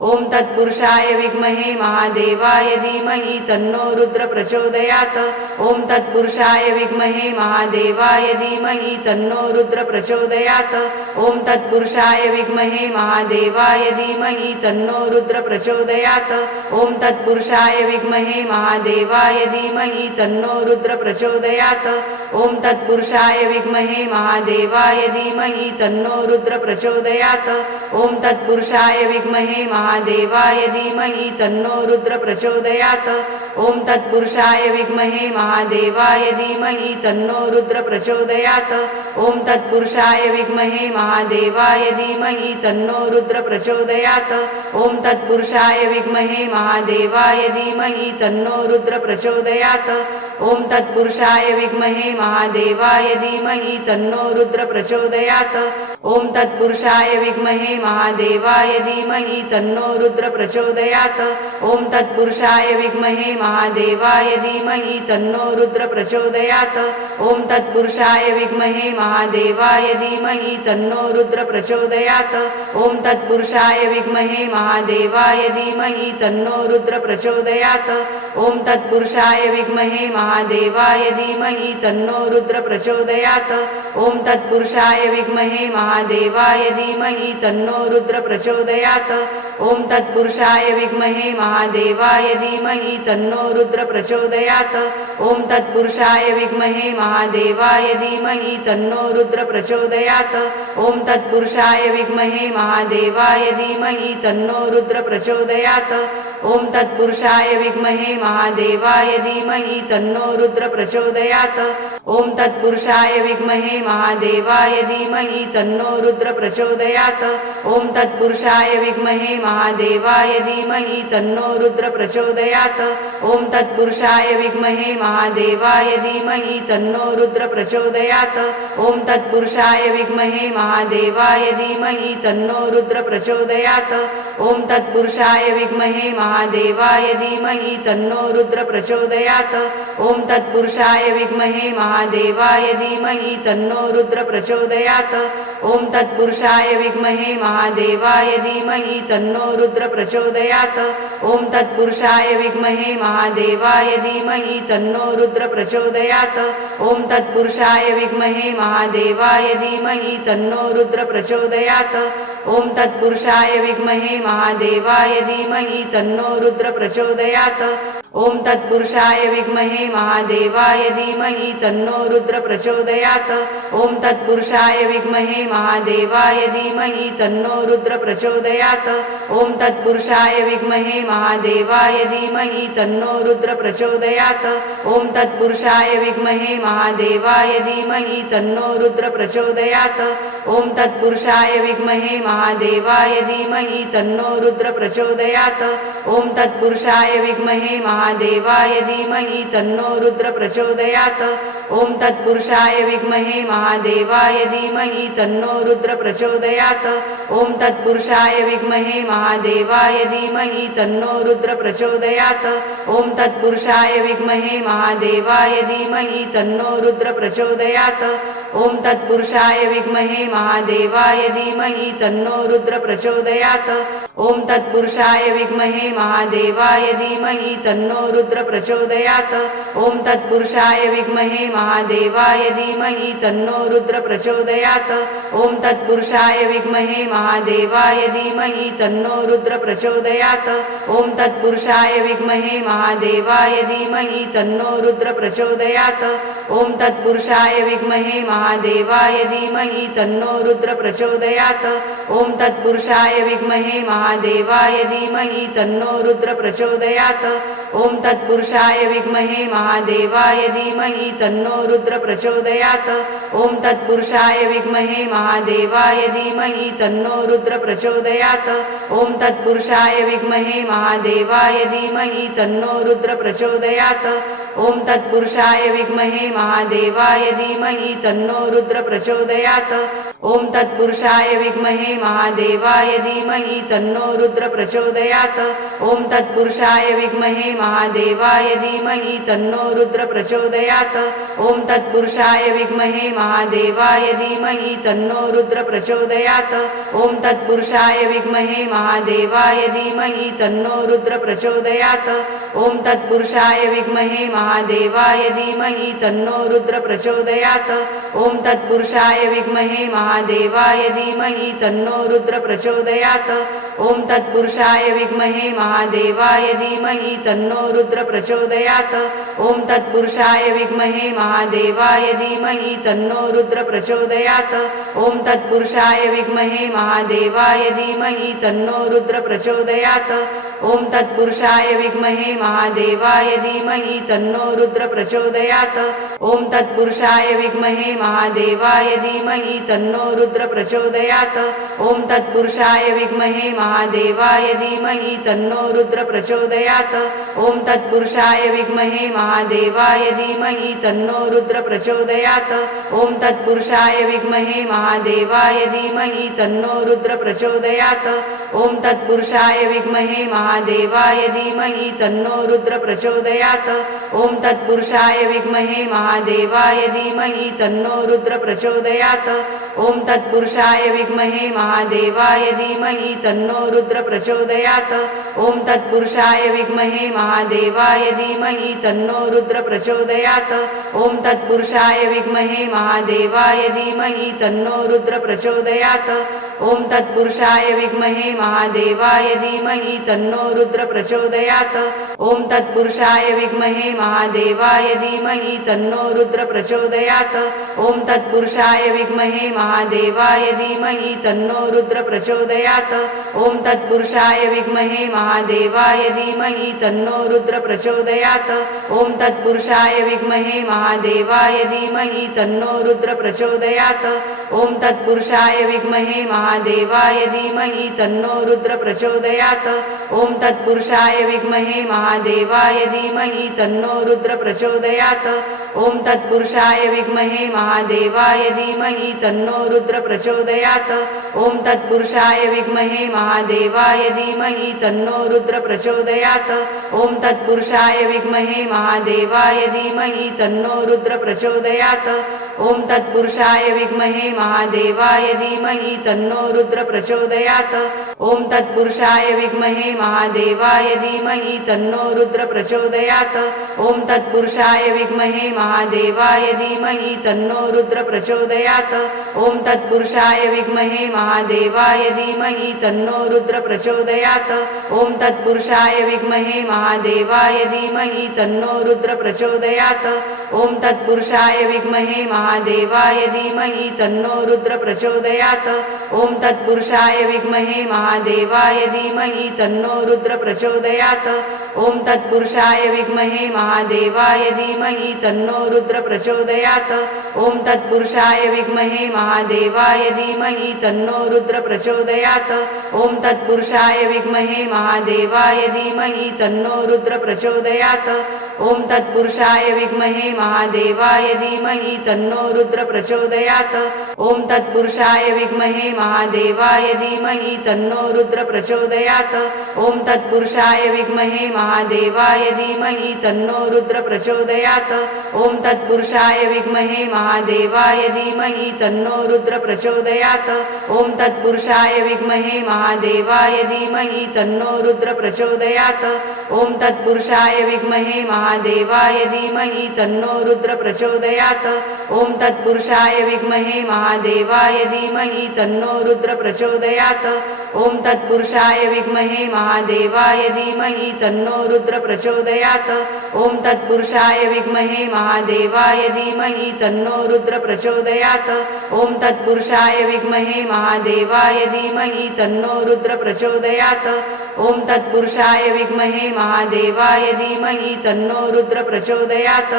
ओम तत्पुरुषाय विद्महे महादेवाय धीमहि तन्नो रुद्र प्रचोदयात्। ओम तत्पुरुषाय विद्महे महादेवाय धीमहि तन्नो रुद्र प्रचोदयात्। ओम तत्पुरुषाय विद्महे महादेवाय धीमहि तन्नो रुद्र प्रचोदयात्। ओम तत्पुरुषाय विद्महे महादेवाय धीमहि तन्नो रुद्र प्रचोदयात्। ओम तत्पुरुषाय विद्महे महादेवाय धीमहि तन्नो रुद्र प्रचोदयात्। ओम तत्पुरुषाय विद्महे महादेवाय धीमहि तन्नो रुद्र प्रचोदयात्। ओम तत्पुरुषाय विद्महे महादेवाय धीमहि तन्नो रुद्र प्रचोदयात्। ओम तत्पुरुषाय विद्महे महादेवाय धीमहि तन्नो रुद्र प्रचोदयात्। ओम तत्पुरुषाय विद्महे महादेवाय धीमहि तन्नो रुद्र प्रचोदयात्। ओम तत्पुरुषाय विद्महे महादेवाय धीमहि तन्नो रुद्र प्रचोदयात्। ओम तत्पुरुषाय विद्महे महादेवाय धीमहि तन्नो रुद्र प्रचोदयात्। ओम तत्पुरुषाय विद्महे महादेवाय धीमहि तन्नो रुद्र प्रचोदयात्। ओम तत्पुरुषाय विद्महे महादेवाय धीमहि तन्नो रुद्र प्रचोदयात्। ओम तत्पुरुषाय विद्महे महादेवाय धीमहि तन्नो रुद्र प्रचोदयात्। ओम तत्पुरुषाय विद्महे महादेवाय धीमहि तन्नो रुद्र प्रचोदयात्। ओम तत्पुरुषाय विद्महे महादेवाय धीमहि तन्नो रुद्र प्रचोदयात्। ओम तत्पुरुषाय विद्महे महादेवाय धीमहि तन्नो रुद्र प्रचोदयात्। ओम तत्पुरुषाय विद्महे महादेवाय धीमहि तन्नो रुद्र प्रचोदयात्। ओम तत्पुरुषाय विद्महे महादेवाय धीमहि तन्नो रुद्र प्रचोदयात्। ओम तत्पुरुषाय विद्महे महादेवाय धीमहि तन्नो रुद्र प्रचोदयात्। ओम तत्पुरुषाय विद्महे महादेवाय धीमहि तन्नो रुद्र प्रचोदयात्। ओम तत्पुरुषाय विद्महे महादेवाय धीमहि तन्नो रुद्र प्रचोदयात्। ओम तत्पुरुषाय विद्महे महादेवाय धीमहि तन्नो रुद्र प्रचोदयात्। ओम तत्पुरुषाय विद्महे महादेवाय धीमहि तन्नो रुद्र प्रचोदयात्। ओम तत्पुरुषाय विद्महे महादेवाय धीमहि तन्नो रुद्र प्रचोदयात्। ओम तत्पुरुषाय विद्महे महादेवाय धीमहि तन्नो रुद्र प्रचोदयात्। ओम तत्पुरुषाय विद्महे महादेवाय धीमहि तन्नो रुद्र प्रचोदयात्। ओम तत्पुरुषाय विद्महे महादेवाय धीमहि तन्नो रुद्र प्रचोदयात्। ओम तत्पुरुषाय विद्महे महादेवाय धीमहि तन्नो रुद्र प्रचोदयात्। ओम तत्पुरुषाय विद्महे महादेवाय धीमहि तन्नो रुद्र प्रचोदयात्। ओम तत्पुरुषाय विद्महे महादेवाय धीमहि तन्नो रुद्र प्रचोदयात्। ओम तत्पुरुषाय विद्महे महादेवाय धीमहि तन्नो रुद्र प्रचोदयात्। ओम तत्पुरुषाय विद्महे महादेवाय धीमहि तन्नो रुद्र प्रचोदयात्। ओम तत्पुरुषाय विद्महे महादेवाय धीमहि तन्नो रुद्र प्रचोदयात्। ओम तत्पुरुषाय विद्महे महादेवाय धीमहि तन्नो रुद्र प्रचोदयात्। ओम तत्पुरुषाय विद्महे महादेवाय धीमहि तन्नो रुद्र प्रचोदयात्। ओम तत्पुरुषाय विद्महे महादेवाय धीमहि तन्नो रुद्र प्रचोदयात्। ओम तत्पुरुषाय विद्महे महादेवाय धीमहि तन्नो रुद्र प्रचोदयात्। ओम तत्पुरुषाय विद्महे महादेवाय धीमहि तन्नो रुद्र प्रचोदयात्। ओम तत्पुरुषाय विद्महे महादेवाय धीमहि तन्नो रुद्र प्रचोदयात्। ओम तत्पुरुषाय विद्महे महादेवाय धीमहि तन्नो रुद्र प्रचोदयात्। ओम तत्पुरुषाय विद्महे महादेवाय धीमहि तन्नो रुद्र प्रचोदयात्। ओम तत्पुरुषाय विद्महे महादेवाय धीमहि तन्नो रुद्र प्रचोदयात्। ओम तत्पुरुषाय विद्महे महादेवाय धीमहि तन्नो रुद्र प्रचोदयात्। ओम तत्पुरुषाय विद्महे महादेवाय धीमहि तन्नो रुद्र प्रचोदयात्। ओम तत्पुरुषाय विद्महे महादेवाय धीमहि तन्नो रुद्र प्रचोदयात्। ओम तत्पुरुषाय विद्महे महादेवाय धीमहि तन्नो रुद्र प्रचोदयात्। ओम तत्पुरुषाय विद्महे महादेवाय धीमहि तन्नो रुद्र प्रचोदयात्। ओम तत्पुरुषाय विद्महे महादेवाय धीमहि तन्नो रुद्र प्रचोदयात्। ओम तत्पुरुषाय विद्महे महादेवाय धीमहि तन्नो रुद्र प्रचोदयात्। ॐ तत्पुरुषाय विद्महे महादेवाय धीमहि तन्नो रुद्र प्रचोदयात् ॐ तत्पुरुषाय विद्महे महादेवाय धीमहि तन्नो रुद्र प्रचोदयात् ॐ तत्पुरुषाय विद्महे महादेवाय धीमहि तन्नो रुद्र प्रचोदयात् ॐ तत्पुरुषाय विद्महे महादेवाय धीमहि तन्नो रुद्र प्रचोदयात् ॐ तत्पुरुषाय विद्महे महादेवाय धीमहि तन्नो रुद्र प्रचोदयात् ॐ तत्पुरुषाय विद्महे महादेवाय धीमहि तन्नो रुद्र प्रचोदयात् ॐ तत्पुरुषाय विद्महे महादेवाय धीमहि तन्नो रुद्र प्रचोदयात् ॐ तत्पुरुषाय विद्महे महादेवाय धीमहि तन्नो रुद्र प्रचोदयात् ॐ तत्पुरुषाय विद्महे महादेवाय धीमहि तन्नो रुद्र प्रचोदयात् ॐ तत्पुरुषाय विद्महे महादेवाय धीमहि तन्नो रुद्र प्रचोदयात् ॐ तत्पुरुषाय विद्महे महादेवाय धीमहि तन्नो रुद्र प्रचोदयात् ॐ तत्पुरुषाय विद्महे महादेवाय धीमहि तन्नो रुद्र प्रचोदयात् ॐ तत्पुरुषाय विद्महे महादेवाय धीमहि तन्नो रुद्र प्रचोदयात् ॐ तत्पुरुषाय विद्महे महादेवाय धीमहि तन्नो रुद्र प्रचोदयात् ॐ तत्पुरुषाय विद्महे महादेवाय धीमहि तन्नो रुद्र प्रचोदयात् ॐ तत्पुरुषाय विद्महे महादेवाय धीमहि तन्नो रुद्र प्रचोदयात् ॐ तत्पुरुषाय विद्महे महादेवाय धीमहि तन्नो रुद्र प्रचोदयात् ॐ तत्पुरुषाय विद्महे महादेवाय धीमहि तन्नो रुद्र प्रचोदयात् ॐ तत्पुरुषाय विद्महे महादेवाय धीमहि तन्नो रुद्र प्रचोदयात् ॐ तत्पुरुषाय विद्महे महादेवाय धीमहि तन्नो रुद्र प्रचोदयात् ॐ तत्पुरुषाय विद्महे महादेवाय धीमहि तन्नो रुद्र प्रचोदयात् ॐ तत्पुरुषाय विद्महे महादेवाय धीमहि तन्नो रुद्र प्रचोदयात् ॐ तत्पुरुषाय विद्महे महादेवाय धीमहि तन्नो रुद्र प्रचोदयात् ॐ तत्पुरुषाय विद्महे महादेवाय धीमहि तन्नो रुद्र प्रचोदयात् ॐ तत्पुरुषाय विद्महे महादेवाय धीमहि तन्नो रुद्र प्रचोदयात् ॐ तत्पुरुषाय विद्महे महादेवाय धीमहि तन्नो रुद्र प्रचोदयात् ॐ तत्पुरुषाय विद्महे महादेवाय धीमहि तन्नो रुद्र प्रचोदयात् ॐ तत्पुरुषाय विद्महे महादेवाय धीमहि तन्नो रुद्र प्रचोदयात् ॐ तत्पुरुषाय विद्महे महादेवाय धीमहि तन्नो रुद्र प्रचोदयात् ॐ तत्पुरुषाय विद्महे महादेवाय धीमहि तन्नो रुद्र प्रचोदयात् ॐ तत्पुरुषाय विद्महे महादेवाय धीमहि तन्नो रुद्र प्रचोदयात् ॐ तत्पुरुषाय विद्महे महादेवाय धीमहि तन्नो रुद्र प्रचोदयात् ॐ तत्पुरुषाय विद्महे महादेवाय धीमहि तन्नो रुद्र प्रचोदयात् ॐ तत्पुरुषाय विद्महे महादेवाय धीमहि तन्नो रुद्र प्रचोदयात् ॐ तत्पुरुषाय विद्महे महादेवाय धीमहि तन्नो रुद्र प्रचोदयात् ॐ तत्पुरुषाय विद्महे महादेवाय धीमहि तन्नो रुद्र प्रचोदयात् ॐ तत्पुरुषाय विद्महे महादेवाय धीमहि तन्नो रुद्र प्रचोदयात् ॐ तत्पुरुषाय विद्महे महादेवाय धीमहि तन्नो रुद्र प्रचोदयात् ॐ तत्पुरुषाय विद्महे महादेवाय धीमहि तन्नो रुद्र प्रचोदयात् ॐ तत्पुरुषाय विद्महे महादेवाय धीमहि तन्नो रुद्र प्रचोदयात् ॐ तत्पुरुषाय विद्महे महादेवाय धीमहि तन्नो रुद्र प्रचोदयात् ॐ तत्पुरुषाय विद्महे महादेवाय धीमहि तन्नो रुद्र प्रचोदयात् ॐ तत्पुरुषाय विद्महे महादेवाय धीमहि तन्नो रुद्र प्रचोदयात् ॐ तत्पुरुषाय विद्महे महादेवाय धीमहि तन्नो रुद्र प्रचोदयात् ॐ तत्पुरुषाय विद्महे महादेवाय धीमहि तन्नो रुद्र प्रचोदयात् ॐ तत्पुरुषाय विद्महे महादेवाय धीमहि तन्नो रुद्र प्रचोदयात् ॐ तत्पुरुषाय विद्महे महादेवाय धीमहि तन्नो रुद्र प्रचोदयात् ॐ तत्पुरुषाय विद्महे महादेवाय धीमहि तन्नो रुद्र प्रचोदयात् ॐ तत्पुरुषाय विद्महे महादेवाय धीमहि तन्नो रुद्र प्रचोदयात् ॐ तत्पुरुषाय विद्महे महादेवाय धीमहि तन्नो रुद्र प्रचोदयात्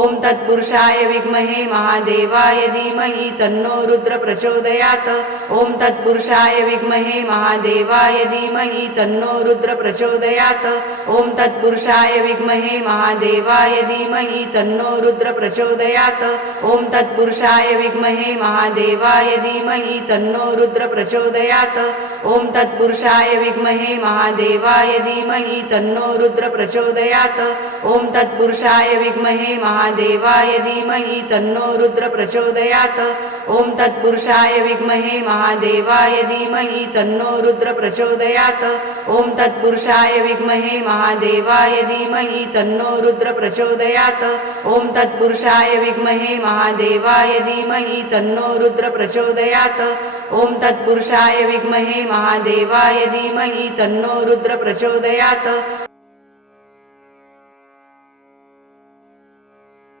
ओम तत्पुरुषाय विद्महे महादेवाय धीमहि तन्नो रुद्र प्रचोदयात् ओम तत्पुरुषाय विद्महे महादेवाय धीमहि तन्नो रुद्र प्रचोदयात् ओम तत्पुरुषाय विद्महे महादेवाय धीमहि तन्नो रुद्र प्रचोदयात् ओम तत्पुरुषाय विद्महे महादेवाय धीमहि तन्नो रुद्र प्रचोदयात् ओम तत्पुरुषाय विद्महे महादेवाय धीमहि तन्नो रुद्र प्रचोदयात् ओम तत्पुरुषाय विद्महे महादेवाय धीमहि तन्नो रुद्र प्रचोदयात् ओम तत्पुरुषाय विद्महे महादेवाय धीमहि तन्नो रुद्र प्रचोदयात् ओम तत्पुरुषाय विद्महे महादेवाय धीमहि तन्नो रुद्र प्रचोदयात् ओम तत्पुरुषाय विद्महे महादेवाय धीमहि तन्नो रुद्र प्रचोदयात् ओम तत्पुरुषाय विद्महे महादेवाय धीमहि तन्नो रुद्र प्रचोदयात्